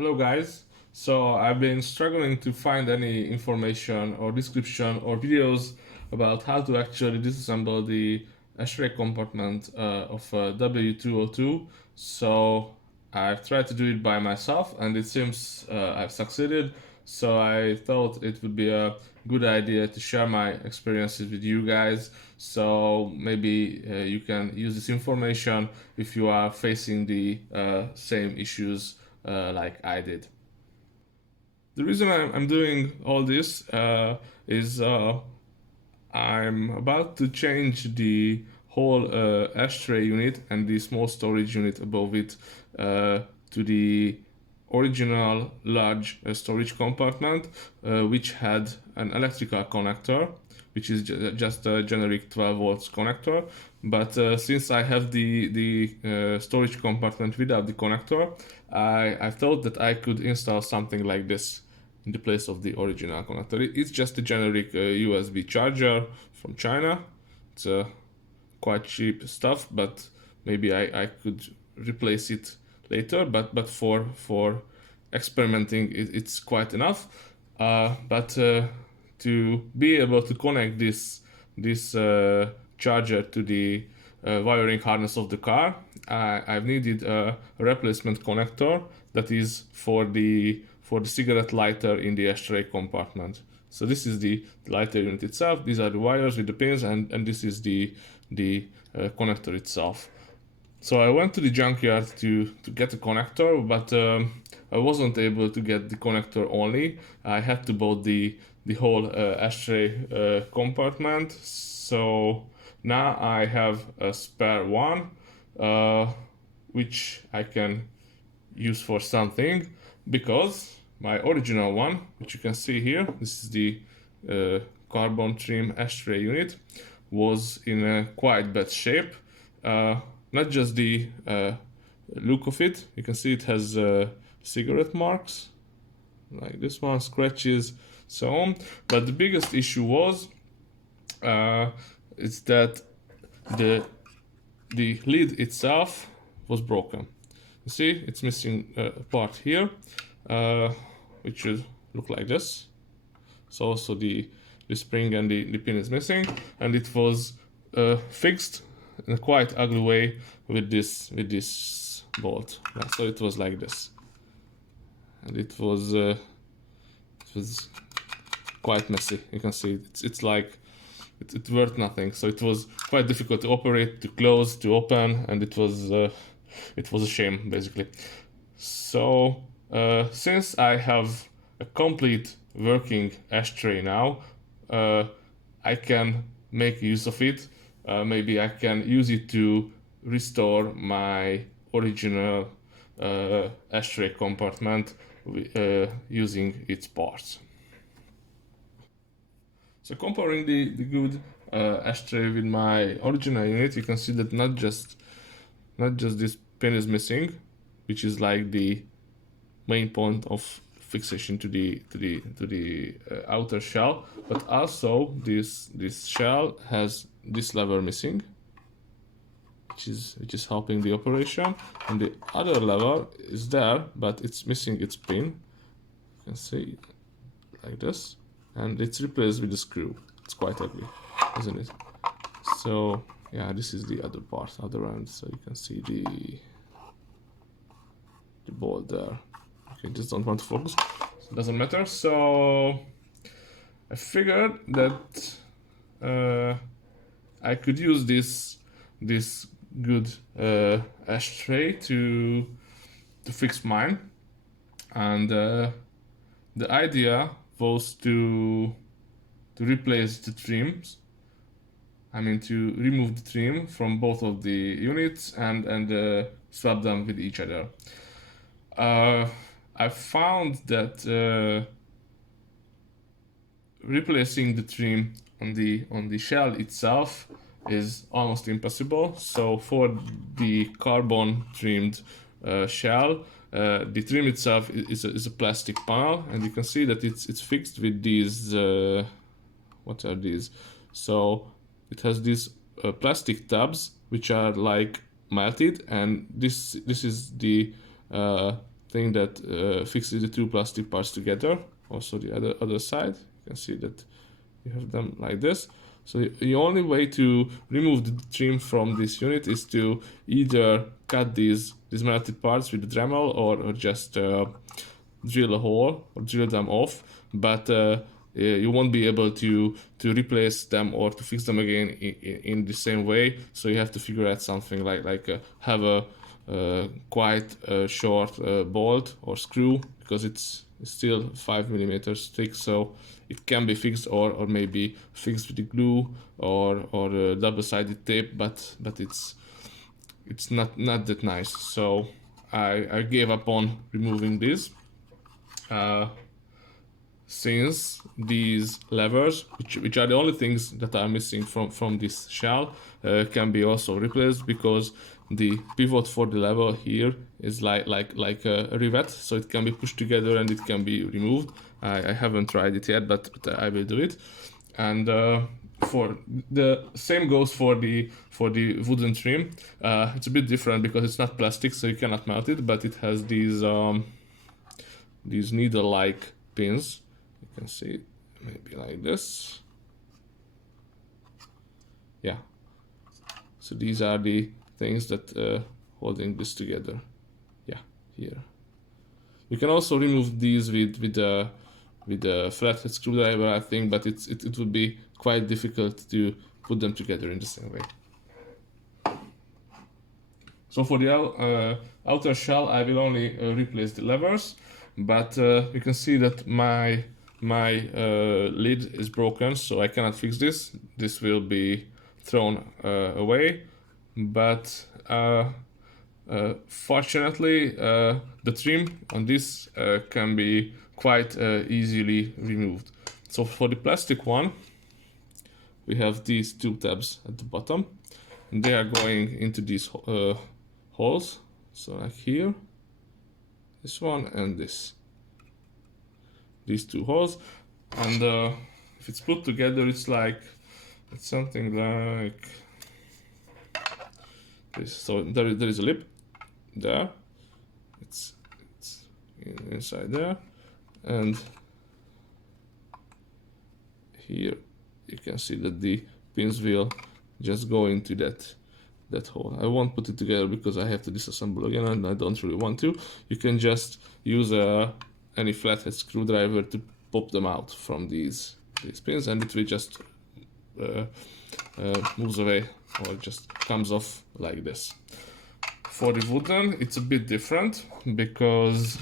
Hello guys. So I've been struggling to find any information or description or videos about how to actually disassemble the ashtray compartment of W202. So I've tried to do it by myself and it seems I've succeeded. So I thought it would be a good idea to share my experiences with you guys. So maybe you can use this information if you are facing the same issues like I did. The reason I'm doing all this is I'm about to change the whole ashtray unit and the small storage unit above it to the original large storage compartment, which had an electrical connector, which is just a generic 12 volts connector. But since I have the storage compartment without the connector, I thought that I could install something like this in the place of the original connector. It's just a generic USB charger from China. It's quite cheap stuff, but maybe I could replace it later. But for experimenting, it's quite enough. But to be able to connect this charger to the wiring harness of the car, I've needed a replacement connector that is for the cigarette lighter in the ashtray compartment. So this is the lighter unit itself. These are the wires with the pins, and this is the connector itself. So I went to the junkyard to get a connector, but I wasn't able to get the connector only. I had to buy the whole ashtray compartment. So now I have a spare one, which I can use for something, because my original one, which you can see here, this is the carbon trim ashtray unit, was in a quite bad shape. Not just the look of it, you can see it has cigarette marks like this one, scratches, so on. But the biggest issue was is that the lid itself was broken. You see, it's missing a part here, which should look like this. So also the spring and the pin is missing, and it was fixed in a quite ugly way with this bolt. Yeah, so it was like this, and it was quite messy. You can see it's like it worth nothing. So it was quite difficult to operate, to close, to open, and it was a shame basically. So since I have a complete working ashtray now, I can make use of it. Maybe I can use it to restore my original ashtray compartment using its parts. So comparing the good ashtray with my original unit, you can see that not just this pin is missing, which is like the main point of fixation to the outer shell, but also this shell has this lever missing, which is helping the operation, and the other lever is there, but it's missing its pin. You can see like this, and it's replaced with a screw. It's quite ugly, isn't it? So yeah, this is the other part, other end. So you can see the bolt there. Okay, just don't want to focus. So it doesn't matter. So I figured that I could use this good ashtray to fix mine, and the idea was to replace the trims. I mean, to remove the trim from both of the units and swap them with each other. I found that replacing the trim on the shell itself is almost impossible. So for the carbon trimmed shell, the trim itself is a plastic panel, and you can see that it's fixed with these what are these? So it has these plastic tabs which are like melted, and this is the thing that fixes the two plastic parts together. Also the other side, you can see that you have them like this. So the only way to remove the trim from this unit is to either cut these melted parts with the Dremel or just drill a hole or drill them off, but you won't be able to replace them or to fix them again in the same way. So you have to figure out something like have a quite short bolt or screw, because it's still 5 millimeters thick, so it can be fixed or maybe fixed with the glue or double-sided tape, but it's not that nice. So I gave up on removing this. Since these levers, which are the only things that are missing from this shell, can be also replaced, because the pivot for the lever here is like a rivet, so it can be pushed together and it can be removed. I haven't tried it yet, but I will do it. And for the same goes for the wooden trim. It's a bit different because it's not plastic, so you cannot melt it, but it has these needle-like pins. You can see it maybe like this. Yeah. So these are the things that holding this together. Yeah, here. You can also remove these with a flathead screwdriver, I think, but it would be quite difficult to put them together in the same way. So for the outer shell, I will only replace the levers, but you can see that my lid is broken, so I cannot fix this. This will be thrown away, but fortunately the trim on this can be quite easily removed. So for the plastic one, we have these two tabs at the bottom, and they are going into these holes. So like here, this one and these two holes, and if it's put together, it's something like this. So there is a lip there. It's inside there, and here you can see that the pins will just go into that hole. I won't put it together because I have to disassemble again, and I don't really want to. You can just use any flathead screwdriver to pop them out from these pins, and it will just moves away or just comes off like this. For the wooden, it's a bit different because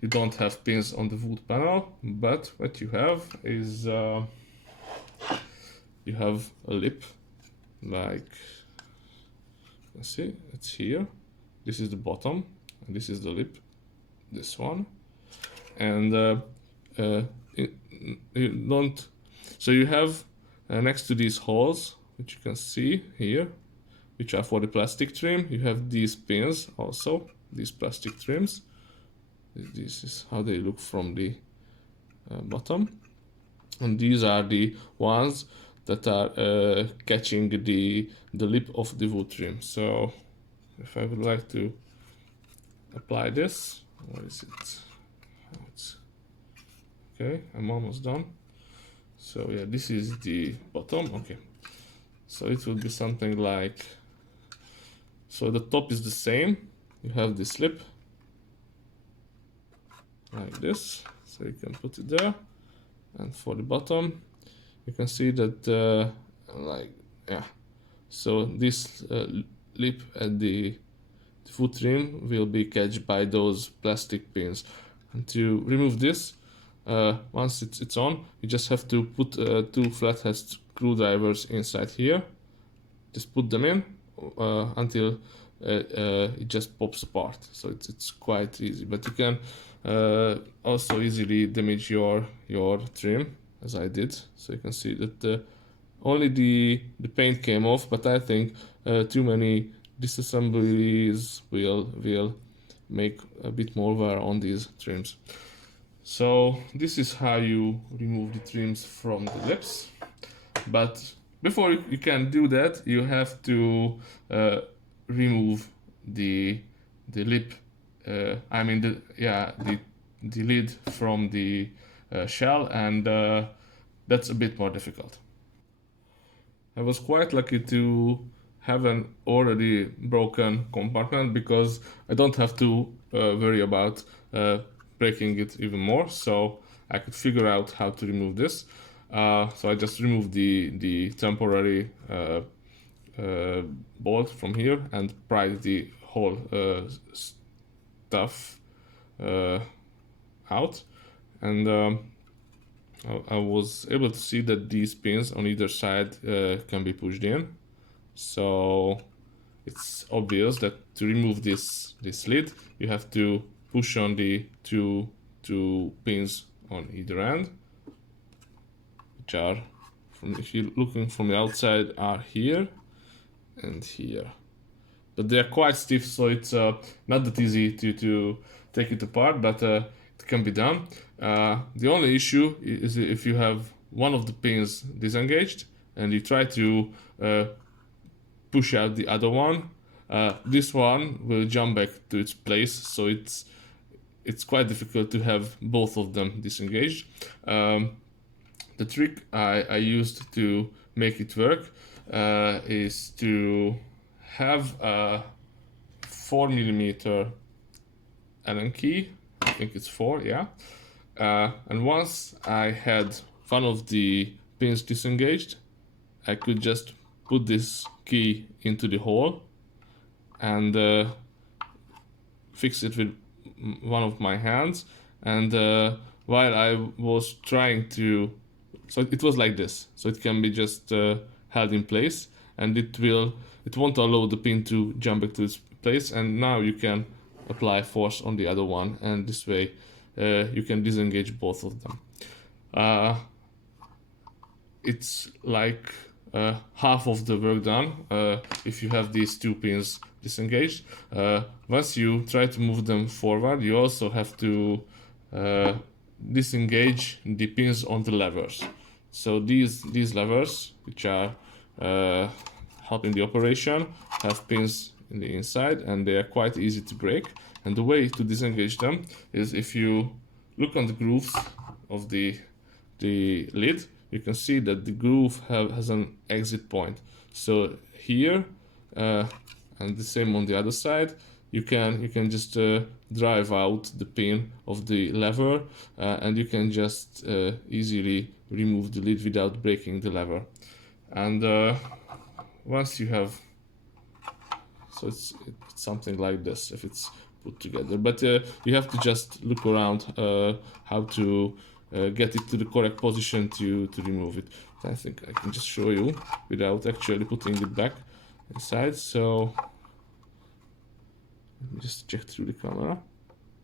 you don't have pins on the wood panel, but what you have is you have a lip, like you can see it's here. This is the bottom and this is the lip, this one, and you don't. So you have next to these holes, which you can see here, which are for the plastic trim, you have these pins also, these plastic trims. This is how they look from the bottom, and these are the ones that are catching the lip of the wood trim. So if I would like to apply this, where is it? Okay, I'm almost done. So yeah, this is the bottom. Okay, so it will be something like, so the top is the same, you have this lip like this, so you can put it there, and for the bottom you can see that like, yeah, so this lip at the foot trim will be catched by those plastic pins. And to remove this, once it's on, you just have to put two flathead screwdrivers inside here. Just put them in until it just pops apart. So it's quite easy, but you can also easily damage your trim, as I did. So you can see that only the paint came off, but I think too many disassemblies will make a bit more wear on these trims. So this is how you remove the trims from the lips, but before you can do that, you have to remove the lip I mean the lid from the shell, and that's a bit more difficult. I was quite lucky to have an already broken compartment because I don't have to worry about breaking it even more. So I could figure out how to remove this. So I just removed the temporary bolt from here and pried the whole stuff out, and I was able to see that these pins on either side can be pushed in. So it's obvious that to remove this lid, you have to push on the two pins on either end, which are, if you're looking from the outside, are here and here. But they are quite stiff, so it's not that easy to take it apart, but it can be done. The only issue is if you have one of the pins disengaged and you try to push out the other one, this one will jump back to its place, so it's quite difficult to have both of them disengaged. The trick I used to make it work is to have a 4mm Allen key. I think it's 4, yeah. And once I had one of the pins disengaged, I could just put this key into the hole and fix it with one of my hands. And while I was trying to, so it was like this, so it can be just held in place, and it won't allow the pin to jump back to its place. And now you can apply force on the other one, and this way you can disengage both of them. It's like half of the work done if you have these two pins disengaged. Once you try to move them forward, you also have to disengage the pins on the levers. So these levers, which are helping the operation, have pins in the inside, and they are quite easy to break. And the way to disengage them is if you look on the grooves of the lid, you can see that the groove has an exit point. So here, and the same on the other side, you can just drive out the pin of the lever, and you can just easily remove the lid without breaking the lever. And once you have, so it's something like this if it's put together, but you have to just look around how to get it to the correct position to remove it. I think I can just show you without actually putting it back inside. So let me just check through the camera.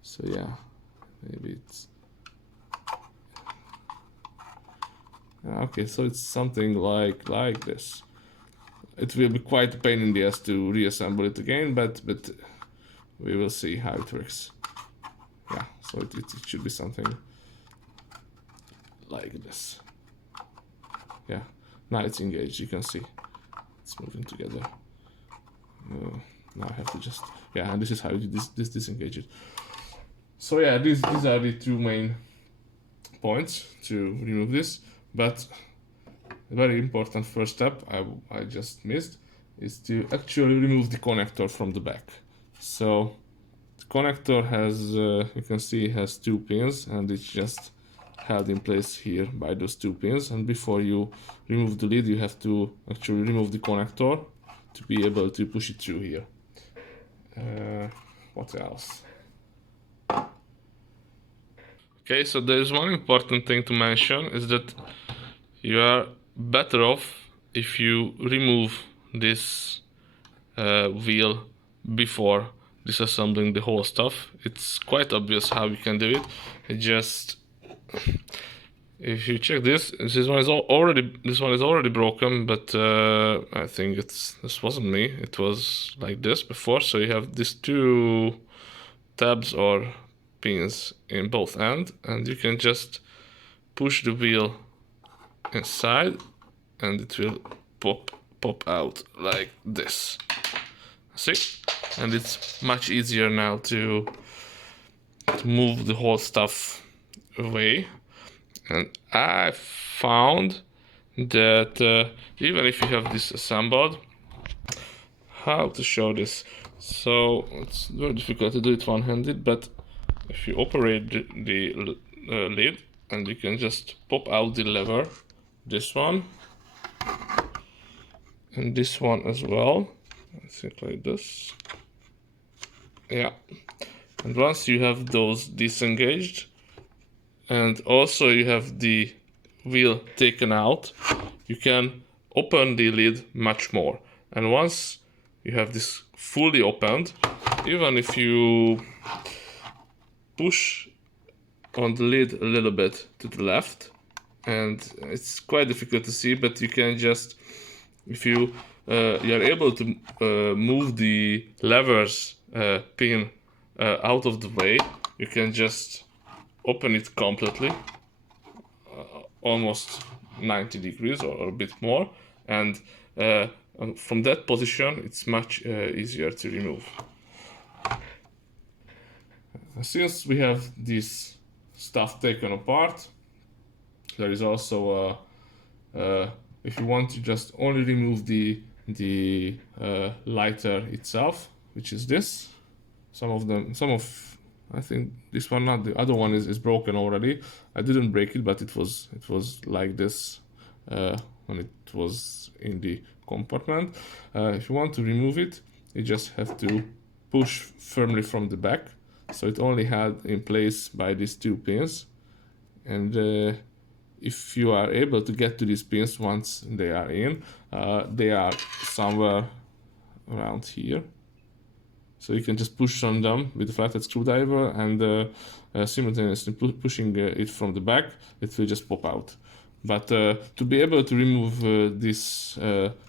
So yeah, maybe it's okay. So it's something like this. It will be quite a pain in the ass to reassemble it again, but we will see how it works. Yeah, so it should be something like this. Yeah, now it's engaged. You can see it's moving together. Now I have to just, yeah, and this is how you disengage it. So yeah, these are the two main points to remove this. But a very important first step I just missed is to actually remove the connector from the back. So the connector has, you can see, has two pins, and it's just held in place here by those two pins. And before you remove the lid, you have to actually remove the connector to be able to push it through here. What else? Okay, so there's one important thing to mention, is that you are better off if you remove this wheel before disassembling the whole stuff. It's quite obvious how you can do it. It just, if you check this one is already broken, but I think this wasn't me. It was like this before. So you have these two tabs or pins in both ends, and you can just push the wheel inside, and it will pop out like this. See? And it's much easier now to to move the whole stuff away. And I found that even if you have disassembled, how to show this? So it's very difficult to do it one-handed, but if you operate the lid, and you can just pop out the lever, this one, and this one as well. I think like this. Yeah. And once you have those disengaged, and also you have the wheel taken out, you can open the lid much more. And once you have this fully opened, even if you push on the lid a little bit to the left, and it's quite difficult to see, but you can just, if you're able to move the levers pin out of the way, you can just open it completely, almost 90 degrees or a bit more, and from that position it's much easier to remove. Since we have this stuff taken apart, there is also if you want to just only remove the lighter itself, which is this. I think this one, not the other one, is broken already. I didn't break it, but it was like this when it was in the compartment. If you want to remove it, you just have to push firmly from the back, so it only held in place by these two pins. And if you are able to get to these pins once they are in, they are somewhere around here. So you can just push on them with a flathead screwdriver, and simultaneously pushing it from the back, it will just pop out. But to be able to remove this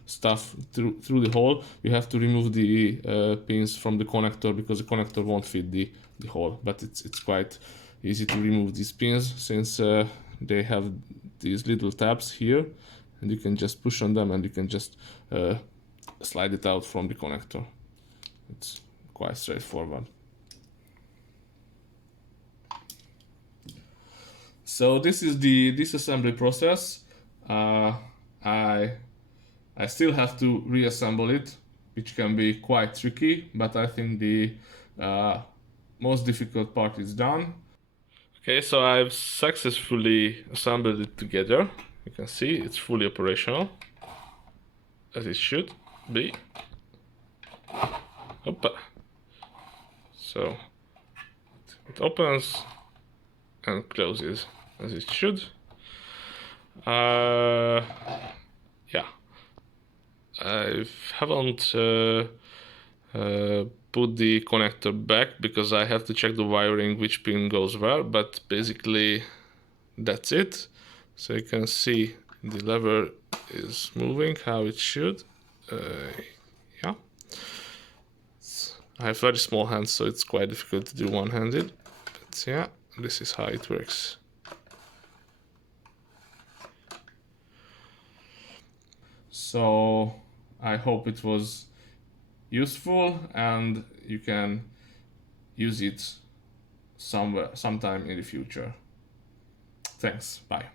stuff through the hole, you have to remove the pins from the connector, because the connector won't fit the hole. But it's quite easy to remove these pins, since they have these little tabs here, and you can just push on them and you can just slide it out from the connector. It's quite straightforward. So this is the disassembly process. I still have to reassemble it, which can be quite tricky, but I think the most difficult part is done. Okay, so I've successfully assembled it together. You can see it's fully operational, as it should be. Opa. So it opens and closes as it should. Yeah, I haven't put the connector back because I have to check the wiring, which pin goes where, but basically that's it. So you can see the lever is moving how it should. Yeah. I have very small hands, so it's quite difficult to do one-handed, but yeah, this is how it works. So I hope it was useful and you can use it sometime in the future. Thanks, bye.